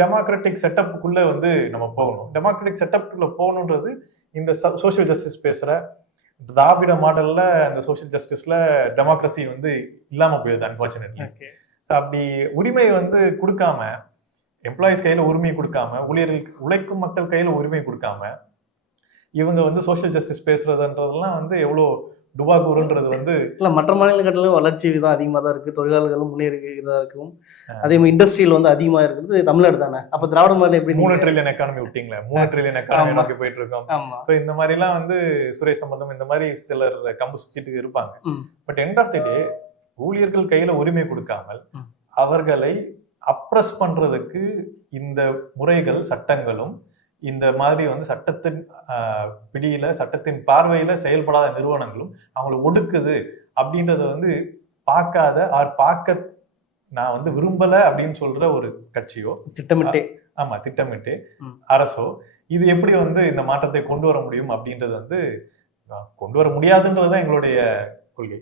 Democratic செட்டப்புக்குள்ள வந்து நம்ம போகணும். டெமோக்ராட்டிக் செட்டப்புக்குள்ள போகணுன்றது இந்த சோசியல் ஜஸ்டிஸ் பேசுற திராவிட மாடல்ல அந்த சோசியல் ஜஸ்டிஸ்ல டெமோக்ரஸி வந்து இல்லாம போயிருது அன்பார்ச்சுனேட்லி. அப்படி உரிமை வந்து கொடுக்காம, எம்ப்ளாயிஸ் கையில உரிமை கொடுக்காம, ஊழியர்களுக்கு உழைக்கும் மக்கள் கையில உரிமை கொடுக்காம, இவங்க வந்து சோசியல் ஜஸ்டிஸ் பேசுறதுன்றதெல்லாம் வந்து எவ்வளவு டுபாகூருன்றது வந்து இல்ல மற்ற மாநிலங்களிலும் வளர்ச்சி விதம் அதிகமாக தான் இருக்கு, தொழிலாளர்களும் முன்னேறிதான் இருக்கும். அதே மாதிரி இண்டஸ்ட்ரியில் வந்து அதிகமா இருக்கிறது தமிழ்நாடு தானே. அப்ப திராவிட மாடல் எப்படி 3 ட்ரில்லியன் எக்கானமி விட்டீங்களா? 3 ட்ரில்லியன் எக்கானமி நோக்கி போயிட்டு இருக்கோம். ஸோ இந்த மாதிரி எல்லாம் வந்து சுரேஷ் சம்பந்தம் இந்த மாதிரி சிலர் கம்பு சுத்திட்டு இருப்பாங்க. பட் எண்ட் ஆஃப் தி டே ஊழியர்கள் கையில உரிமை கொடுக்காமல் அவர்களை அப்ரஸ் பண்றதுக்கு இந்த முறைகள் சட்டங்களும் இந்த மாதிரி வந்து சட்டத்தின் பிடியில சட்டத்தின் பார்வையில செயல்படாத நிறுவனங்களும் அவங்களை ஒடுக்குது அப்படின்றத வந்து பார்க்காத பார்க்க நான் வந்து விரும்பல அப்படின்னு சொல்ற ஒரு கட்சியோ திட்டமிட்டு அரசோ இது எப்படி வந்து இந்த மாற்றத்தை கொண்டு வர முடியும் அப்படின்றது வந்து கொண்டு வர முடியாதுன்றதுதான் எங்களுடைய கொள்கை.